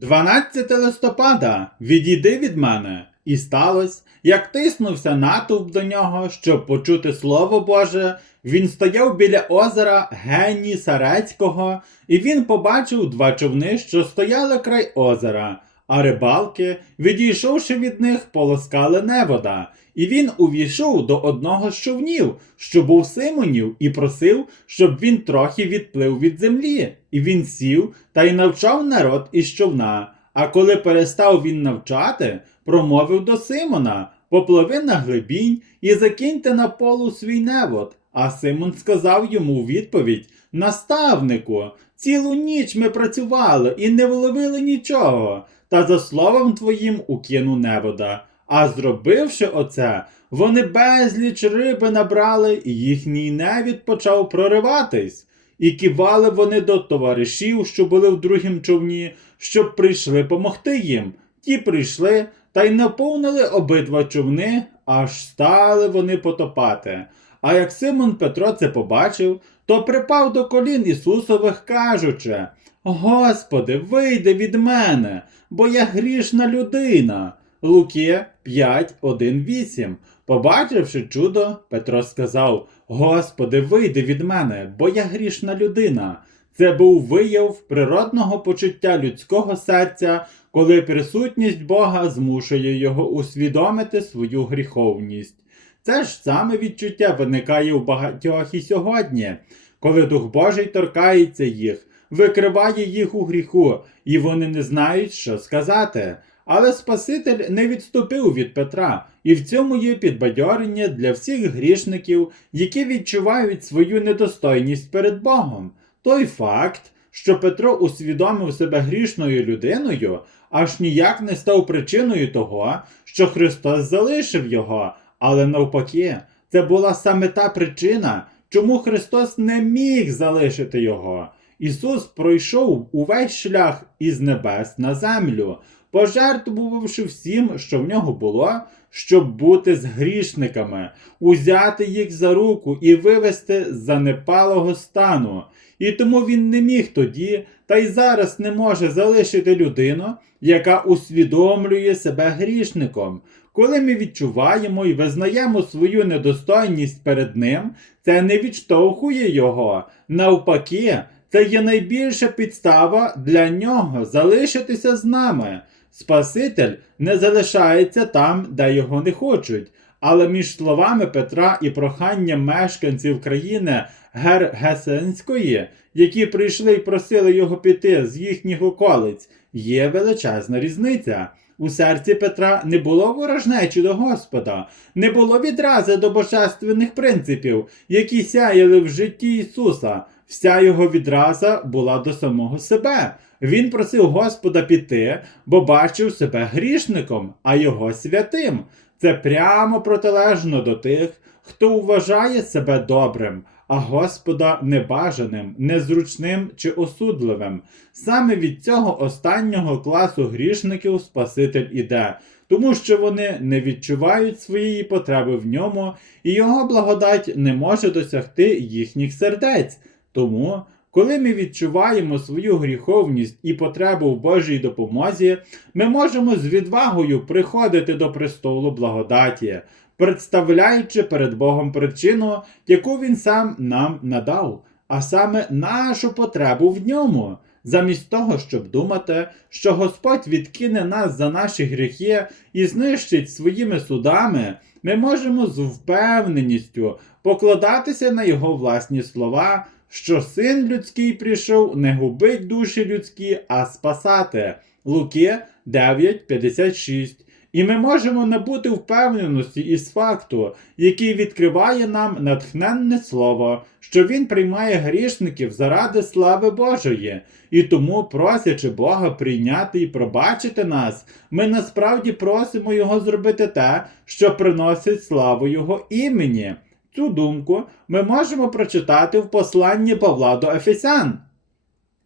12 листопада, відійди від мене. І сталося, як тиснувся натовп до нього, щоб почути слово Боже, він стояв біля озера Гені Сарецького, і він побачив два човни, що стояли край озера, а рибалки, відійшовши від них, полоскали невода. І він увійшов до одного з човнів, що був Симонів, і просив, щоб він трохи відплив від землі. І він сів та й навчав народ із човна. А коли перестав він навчати, промовив до Симона: Попливи на глибінь і закиньте на полу свій невод. А Симон сказав йому у відповідь: Наставнику, цілу ніч ми працювали і не вловили нічого, та за словом твоїм укину невода. А зробивши оце, вони безліч риби набрали, і їхній невід почав прориватись. І кивали вони до товаришів, що були в другім човні, щоб прийшли помогти їм. Ті прийшли та й наповнили обидва човни, аж стали вони потопати. А як Симон Петро це побачив, то припав до колін Ісусових, кажучи: Господи, вийди від мене, бо я грішна людина. Луки 5, 1, 8. Побачивши чудо, Петро сказав: Господи, вийди від мене, бо я грішна людина. Це був вияв природного почуття людського серця, коли присутність Бога змушує його усвідомити свою гріховність. Це ж саме відчуття виникає у багатьох і сьогодні, коли Дух Божий торкається їх, викриває їх у гріху, і вони не знають, що сказати. Але Спаситель не відступив від Петра, і в цьому є підбадьорення для всіх грішників, які відчувають свою недостойність перед Богом. Той факт, що Петро усвідомив себе грішною людиною, аж ніяк не став причиною того, що Христос залишив його, але навпаки, це була саме та причина, чому Христос не міг залишити його. Ісус пройшов увесь шлях із небес на землю, пожертвувавши всім, що в нього було, щоб бути з грішниками, узяти їх за руку і вивести з занепалого стану. І тому він не міг тоді, та й зараз не може залишити людину, яка усвідомлює себе грішником. Коли ми відчуваємо і визнаємо свою недостойність перед ним, це не відштовхує його. Навпаки, це є найбільша підстава для нього залишитися з нами. Спаситель не залишається там, де його не хочуть. Але між словами Петра і проханням мешканців країни Гергесенської, які прийшли і просили його піти з їхніх околиць, є величезна різниця. У серці Петра не було ворожнечі до Господа, не було відрази до божественних принципів, які сяяли в житті Ісуса. Вся його відраза була до самого себе. Він просив Господа піти, бо бачив себе грішником, а його святим. Це прямо протилежно до тих, хто вважає себе добрим, а Господа небажаним, незручним чи осудливим. Саме від цього останнього класу грішників Спаситель іде, тому що вони не відчувають своєї потреби в ньому, і його благодать не може досягти їхніх сердець. Тому, коли ми відчуваємо свою гріховність і потребу в Божій допомозі, ми можемо з відвагою приходити до престолу благодаті, представляючи перед Богом причину, яку Він сам нам надав, а саме нашу потребу в ньому. Замість того, щоб думати, що Господь відкине нас за наші гріхи і знищить своїми судами, ми можемо з впевненістю покладатися на Його власні слова, що син людський прийшов не губить душі людські, а спасати. Луки 9.56. І ми можемо набути впевненості із факту, який відкриває нам натхненне слово, що він приймає грішників заради слави Божої, і тому, просячи Бога прийняти і пробачити нас, ми насправді просимо Його зробити те, що приносить славу Його імені. Цю думку ми можемо прочитати в посланні Павла до Ефесян.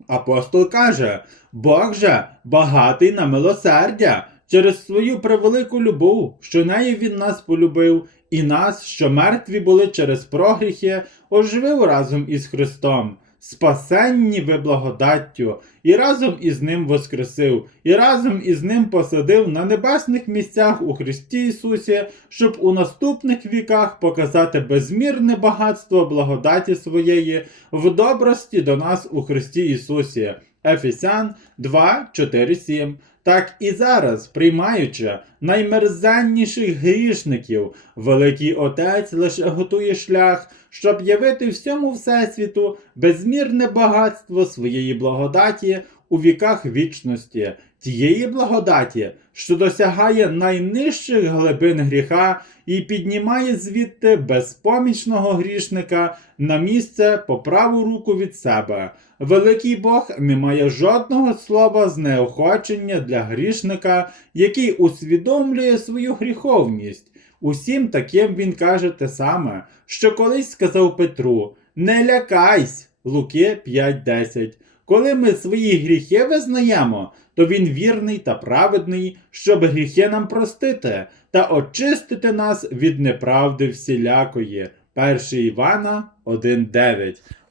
Апостол каже: Бог же багатий на милосердя через свою превелику любов, що нею він нас полюбив, і нас, що мертві були через прогріхи, оживив разом із Христом. спасенні ви благодаттю, і разом із ним воскресив, і разом із ним посадив на небесних місцях у Христі Ісусі, щоб у наступних віках показати безмірне багатство благодаті своєї в добрості до нас у Христі Ісусі. Ефесян 2, 4, 7. Так і зараз, приймаючи наймерзанніших грішників, Великий Отець лише готує шлях, щоб явити всьому Всесвіту безмірне багатство своєї благодаті у віках вічності, тієї благодаті, що досягає найнижчих глибин гріха і піднімає звідти безпомічного грішника на місце по праву руку від себе. Великий Бог не має жодного слова знеохочення для грішника, який усвідомлює свою гріховність. Усім таким він каже те саме, що колись сказав Петру: Не лякайсь, Луки 5.10. Коли ми свої гріхи визнаємо, то він вірний та праведний, щоб гріхи нам простити та очистити нас від неправди всілякої. 1 Івана 1.9